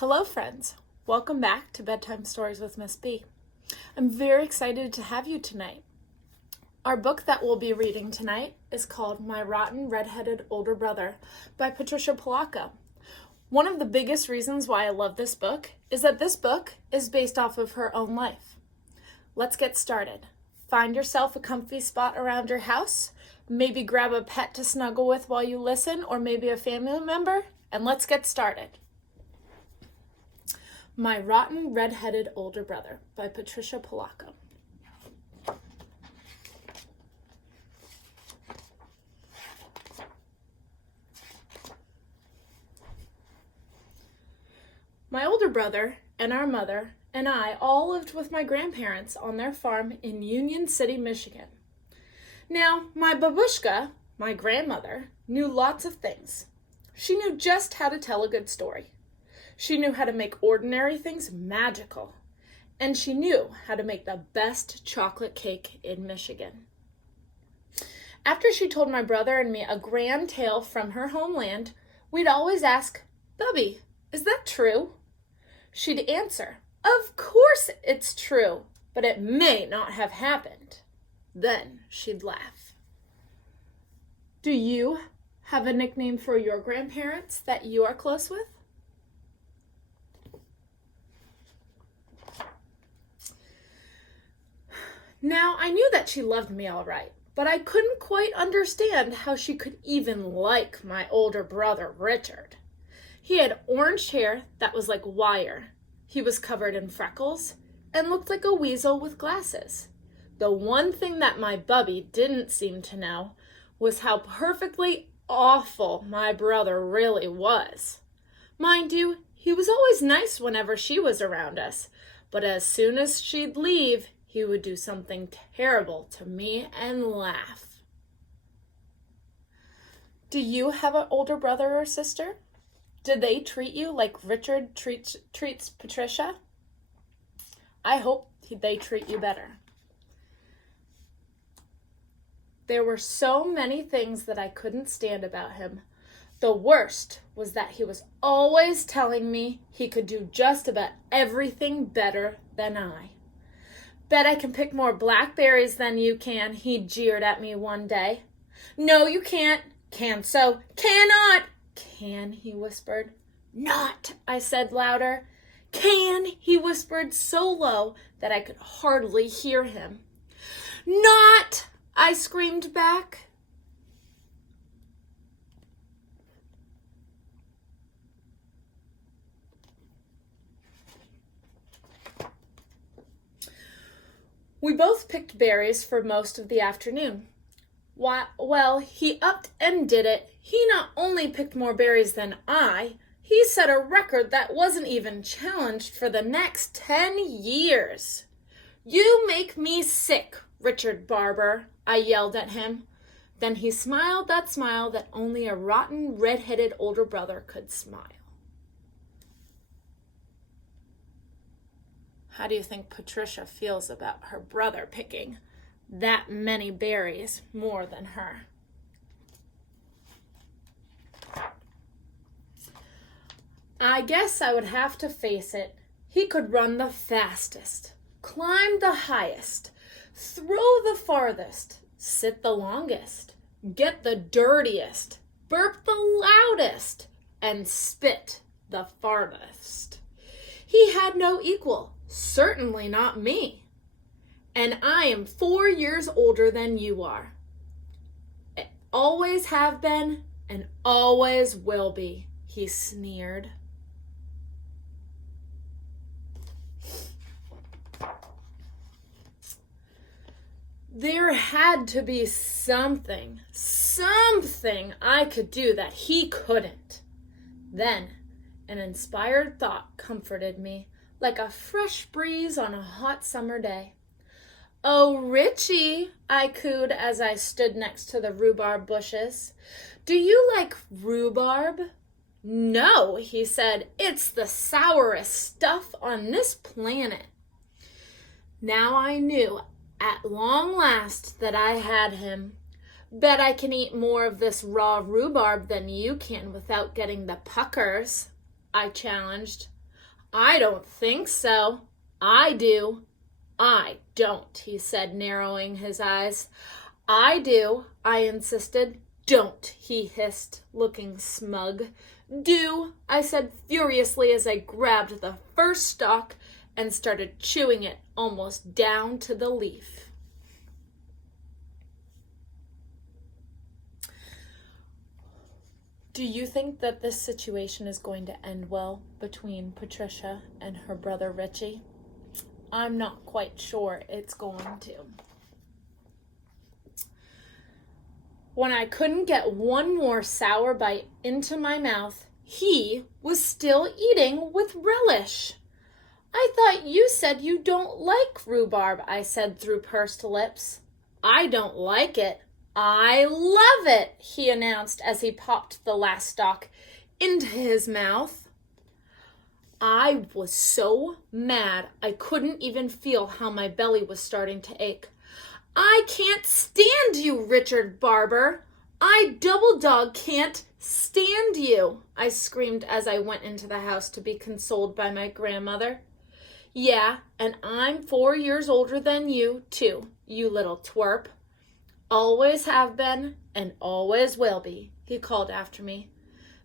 Hello friends, welcome back to Bedtime Stories with Miss B. I'm very excited to have you tonight. Our book that we'll be reading tonight is called My Rotten Redheaded Older Brother by Patricia Polacco. One of the biggest reasons why I love this book is that this book is based off of her own life. Let's get started. Find yourself a comfy spot around your house, maybe grab a pet to snuggle with while you listen, or maybe a family member, and let's get started. My Rotten Redheaded Older Brother by Patricia Polacco. My older brother and our mother and I all lived with my grandparents on their farm in Union City, Michigan. Now, my babushka, my grandmother, knew lots of things. She knew just how to tell a good story. She knew how to make ordinary things magical. And she knew how to make the best chocolate cake in Michigan. After she told my brother and me a grand tale from her homeland, we'd always ask, "Bubby, is that true?" She'd answer, "Of course it's true, but it may not have happened." Then she'd laugh. Do you have a nickname for your grandparents that you are close with? Now, I knew that she loved me all right, but I couldn't quite understand how she could even like my older brother, Richard. He had orange hair that was like wire. He was covered in freckles and looked like a weasel with glasses. The one thing that my Bubby didn't seem to know was how perfectly awful my brother really was. Mind you, he was always nice whenever she was around us, but as soon as she'd leave, he would do something terrible to me and laugh. Do you have an older brother or sister? Did they treat you like Richard treats Patricia? I hope they treat you better. There were so many things that I couldn't stand about him. The worst was that he was always telling me he could do just about everything better than I. "Bet I can pick more blackberries than you can," he jeered at me one day. "No, you can't." "Can so." "Cannot." "Can," he whispered. "Not," I said louder. "Can," he whispered so low that I could hardly hear him. "Not," I screamed back. We both picked berries for most of the afternoon. Well, he upped and did it. He not only picked more berries than I, he set a record that wasn't even challenged for the next 10 years. "You make me sick, Richard Barber," I yelled at him. Then he smiled that smile that only a rotten, red-headed older brother could smile. How do you think Patricia feels about her brother picking that many berries more than her? I guess I would have to face it. He could run the fastest, climb the highest, throw the farthest, sit the longest, get the dirtiest, burp the loudest, and spit the farthest. He had no equal, certainly not me. And I am 4 years older than you are. Always have been and always will be, he sneered. There had to be something I could do that he couldn't. Then an inspired thought comforted me like a fresh breeze on a hot summer day. "Oh, Richie," I cooed as I stood next to the rhubarb bushes. "Do you like rhubarb?" "No," he said. "It's the sourest stuff on this planet." Now I knew at long last that I had him. "Bet I can eat more of this raw rhubarb than you can without getting the puckers," I challenged. I don't think so. I do. I don't, he said, narrowing his eyes. I do, I insisted. Don't, he hissed, looking smug. Do, I said furiously as I grabbed the first stalk and started chewing it almost down to the leaf. Do you think that this situation is going to end well between Patricia and her brother Richie? I'm not quite sure it's going to. When I couldn't get one more sour bite into my mouth, he was still eating with relish. I thought you said you don't like rhubarb, I said through pursed lips. I don't like it. I love it, he announced as he popped the last stalk into his mouth. I was so mad I couldn't even feel how my belly was starting to ache. I can't stand you, Richard Barber. I double dog can't stand you, I screamed as I went into the house to be consoled by my grandmother. Yeah, and I'm 4 years older than you, too, you little twerp. Always have been and always will be, he called after me.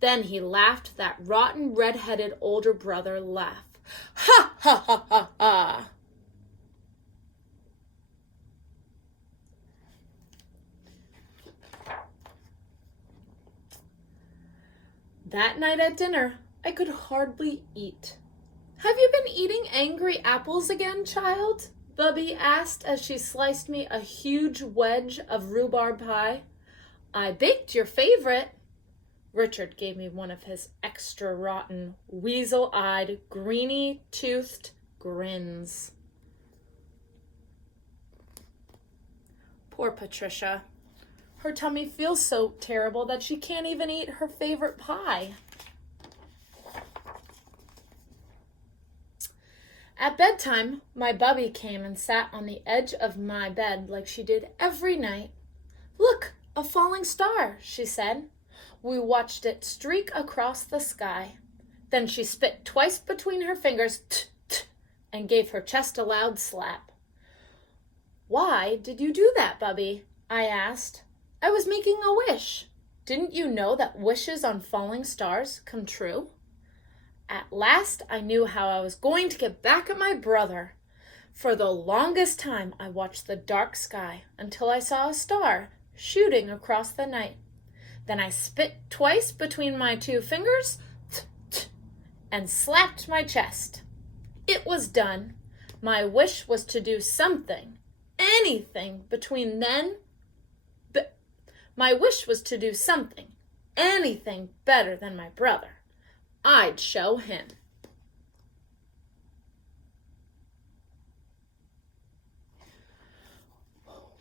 Then he laughed that rotten red-headed older brother laugh. Ha ha ha ha ha! That night at dinner, I could hardly eat. Have you been eating angry apples again, child? Bubby asked as she sliced me a huge wedge of rhubarb pie. I baked your favorite. Richard gave me one of his extra rotten, weasel-eyed, greeny-toothed grins. Poor Patricia. Her tummy feels so terrible that she can't even eat her favorite pie. At bedtime, my Bubby came and sat on the edge of my bed like she did every night. Look, a falling star, she said. We watched it streak across the sky. Then she spit twice between her fingers, and gave her chest a loud slap. Why did you do that, Bubby? I asked. I was making a wish. Didn't you know that wishes on falling stars come true? At last, I knew how I was going to get back at my brother. For the longest time, I watched the dark sky until I saw a star shooting across the night. Then I spit twice between my 2 fingers and slapped my chest. It was done. My wish was to do something, anything between then. My wish was to do something, anything better than my brother. I'd show him.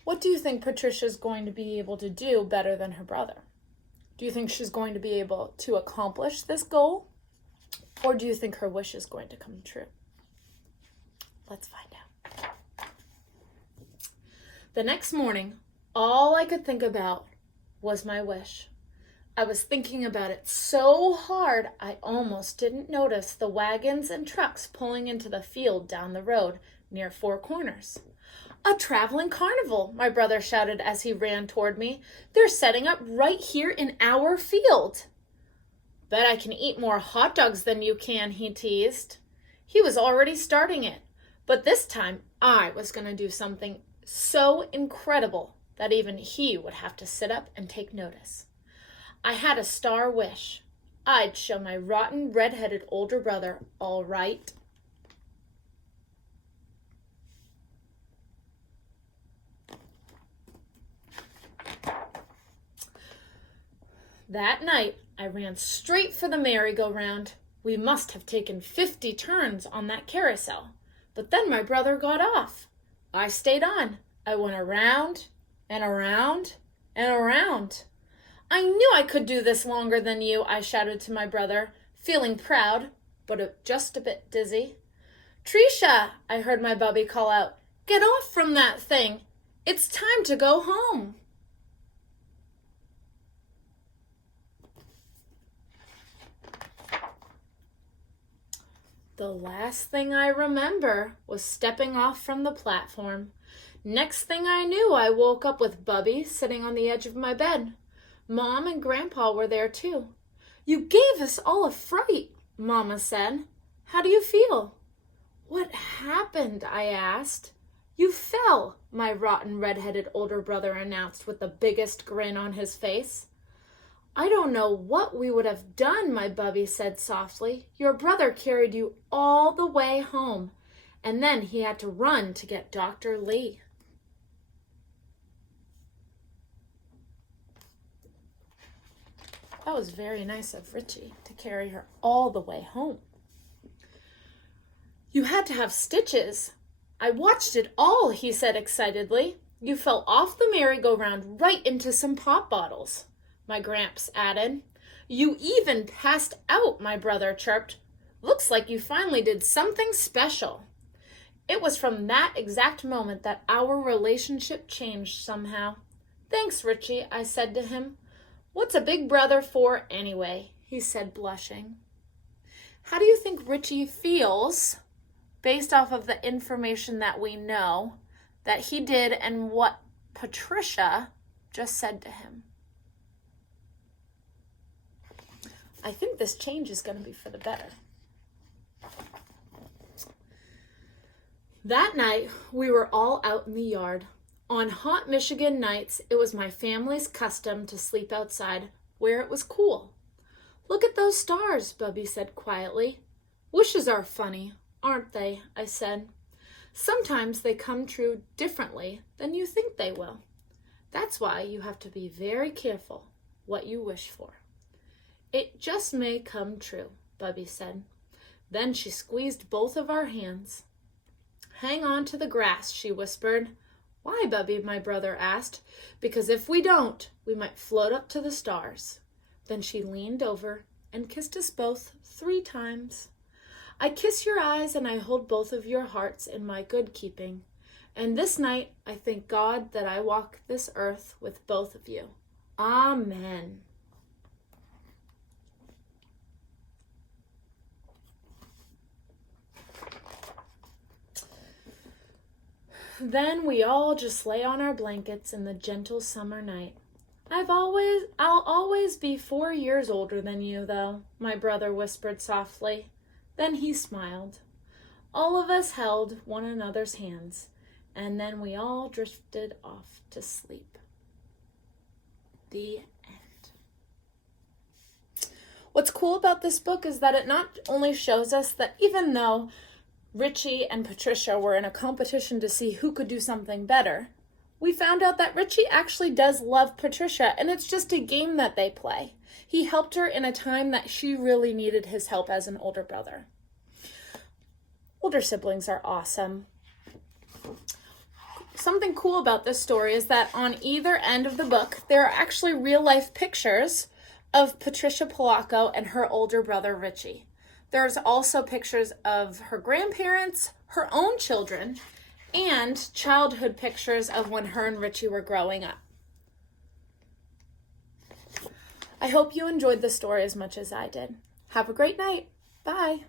What do you think Patricia's going to be able to do better than her brother? Do you think she's going to be able to accomplish this goal? Or do you think her wish is going to come true? Let's find out. The next morning, all I could think about was my wish. I was thinking about it so hard I almost didn't notice the wagons and trucks pulling into the field down the road near Four Corners. A traveling carnival, my brother shouted as he ran toward me. They're setting up right here in our field. Bet I can eat more hot dogs than you can, he teased. He was already starting it, but this time I was going to do something so incredible that even he would have to sit up and take notice. I had a star wish. I'd show my rotten, red-headed older brother all right. That night, I ran straight for the merry-go-round. We must have taken 50 turns on that carousel. But then my brother got off. I stayed on. I went around and around and around. I knew I could do this longer than you, I shouted to my brother, feeling proud, but just a bit dizzy. Tricia, I heard my Bubby call out, get off from that thing. It's time to go home. The last thing I remember was stepping off from the platform. Next thing I knew, I woke up with Bubby sitting on the edge of my bed. Mom and Grandpa were there too. "You gave us all a fright," Mama said. "How do you feel?" "What happened?" I asked. "You fell," my rotten redheaded older brother announced with the biggest grin on his face. "I don't know what we would have done," my Bubby said softly. "Your brother carried you all the way home, and then he had to run to get Dr. Lee." That was very nice of Richie to carry her all the way home. "You had to have stitches. I watched it all," he said excitedly. "You fell off the merry-go-round right into some pop bottles," my Gramps added. "You even passed out," my brother chirped. "Looks like you finally did something special." It was from that exact moment that our relationship changed somehow. "Thanks, Richie," I said to him. "What's a big brother for anyway?" he said, blushing. How do you think Richie feels, based off of the information that we know, that he did and what Patricia just said to him? I think this change is going to be for the better. That night, we were all out in the yard. On hot Michigan nights, it was my family's custom to sleep outside, where it was cool. "Look at those stars," Bubby said quietly. "Wishes are funny, aren't they?" I said. "Sometimes they come true differently than you think they will. That's why you have to be very careful what you wish for. It just may come true," Bubby said. Then she squeezed both of our hands. "Hang on to the grass," she whispered. "Why, Bubby?" my brother asked. "Because if we don't, we might float up to the stars." Then she leaned over and kissed us both 3 times. "I kiss your eyes and I hold both of your hearts in my good keeping. And this night, I thank God that I walk this earth with both of you. Amen." Then we all just lay on our blankets in the gentle summer night. I'll always be 4 years older than you, though," my brother whispered softly. Then he smiled. All of us held one another's hands, and then we all drifted off to sleep. The end. What's cool about this book is that it not only shows us that even though Richie and Patricia were in a competition to see who could do something better, we found out that Richie actually does love Patricia, and it's just a game that they play. He helped her in a time that she really needed his help as an older brother. Older siblings are awesome. Something cool about this story is that on either end of the book, there are actually real-life pictures of Patricia Polacco and her older brother Richie. There's also pictures of her grandparents, her own children, and childhood pictures of when her and Richie were growing up. I hope you enjoyed the story as much as I did. Have a great night. Bye.